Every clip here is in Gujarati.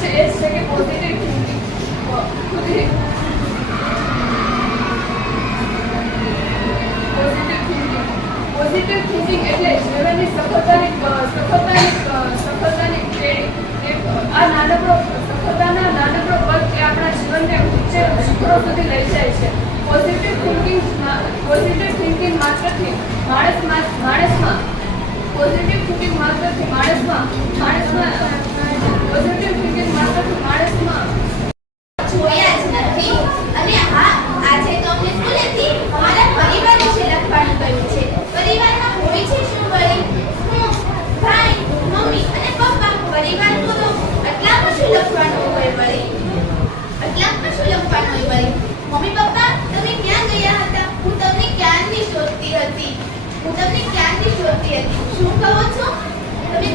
ઉદ્દેશ્ય એ છે કે પોઝિટિવ થિંકિંગ એટલે જીવનની સફળતાની આ સફળતાના નાનકડો પદ એ આપણા જીવનને ઉચ્ચ શિખરો સુધી લઈ જાય છે. પોઝિટિવ થિંકિંગ માત્રથી માણસમાં જોયા જ નથી. અને હા, આજે તો અમને સ્કૂલેથી અમારા પરિવાર વિશે લખવાનું કહ્યું છે. પરિવારમાં હોય છે શું વળી? હું, ભાઈ, મમ્મી અને પપ્પા. પરિવાર તો આટલામાં શું લખવાનું હોય વળી? મમ્મી પપ્પા, તમે ક્યાં ગયા હતા? હું તમને ક્યારની શોધતી હતી. શું કહો છો? તમે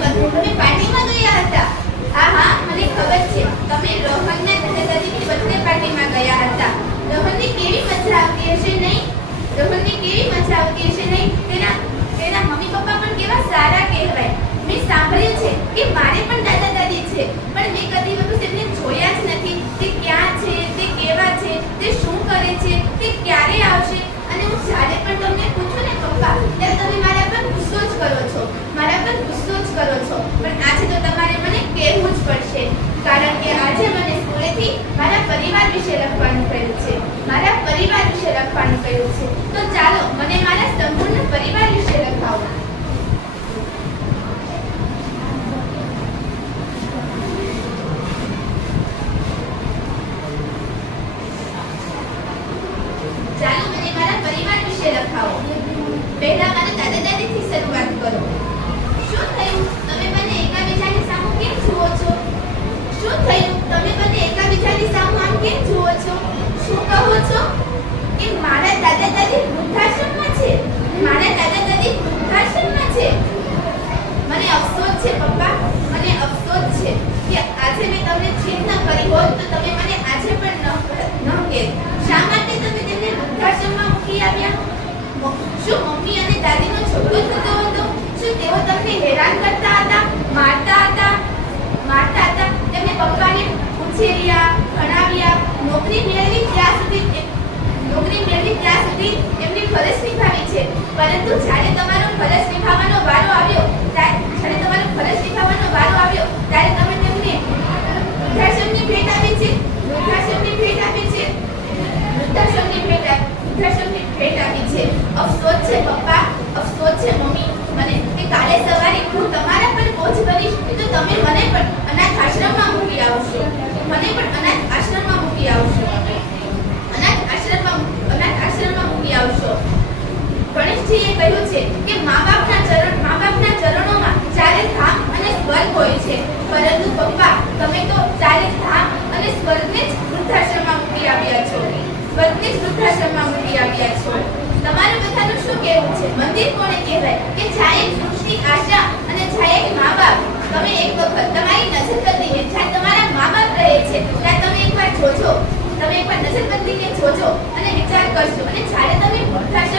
પાર્ટીમાં ગયા હતા? હા, મને ખબર છે. તમે રોહનના દાદાદાદીની બર્થડે પાર્ટીમાં ગયા હતા. રોહનને કેવી મજા આવતી હશે નહીં? તેના મમ્મી પપ્પા પણ કેવા સારા કહેવાય. મેં સાંભળ્યું છે કે મારે પણ દાદા દાદી છે, પણ મેં કદી વખત તેમને જોયા જ નથી. તે ક્યાં છે, તે કેવા છે, તે શું કરે છે, તે ક્યારે આવશે? અને હું જ્યારે પણ તમને પૂછું ને પપ્પા, ત્યારે તમે મારા પર ગુસ્સો જ કરો છો. પણ આજે તો તમારે મને કહેવું જ પડશે, કારણ કે આજે મને સ્કૂલેથી મારા પરિવાર વિશે લખવાનું કહ્યું છે. તો ચાલો મને મારા સંપૂર્ણ પરિવાર વિશે લખાવો. પહેલા મારા દાદા દાદીથી શરૂઆત કરો. શું થયું? તમે બંને એકબીજાની સામે કેમ જુઓ છો? શું કહો છો? કે મારા દાદા દાદી વૃદ્ધાશ્રમમાં છે. મને અફસોસ છે પપ્પા, કે આજે મેં તમને ચેક ન કરી હોત તો તમે મને આજે પણ ન કહેત. શા માટે તમે તેમને વૃદ્ધાશ્રમમાં મૂકી આવ્યા? શું મમ્મી અને દાદીનો ઝઘડો થતો હતો? શું તેઓ તમને હેરાન કરતા હતા, મારતા હતા? તેમને પપ્પાને ઉછેર્યા, ભણાવ્યા, નોકરી મેળવી ત્યાં સુધી એમની ફરજ નિભાવી છે. પરંતુ જ્યારે તમારો ફરજ નિભાવવાનો વારો આવ્યો ત્યારે તમે તેમને વૃદ્ધાશ્રમની ભેટ આપી છે. અફસોસ છે પપ્પા, અફસોસ છે મમ્મી મને, કે કાલે સવારે હું તમારા પર બોજ બનીશ તો તમે મને પણ અનાથ આશ્રમમાં મૂકી આવશો. ગણેશજીએ કહ્યું છે કે મા બાપના ચરણોમાં ચારે ધામ અને સ્વર્ગ હોય છે. પરંતુ પપ્પા, તમે તો ચારે ધામ અને સ્વર્ગને જ વૃદ્ધાશ્રમમાં મૂકી આવ્યા છો. તમારું બધાનું શું કહેવું છે? મંદિર કોને કહેવાય? કે જ્યાં એક વૃક્ષની આશા અને જ્યાં એક મા બાપ. તમે એક વખત તમારી નજર બદલીને જ્યાં તમારા મા બાપ રહે છે ત્યાં તમે એકવાર નજર બદલીને જોજો અને વિચાર કરજો. અને જ્યારે તમે વૃદ્ધાશ્રમ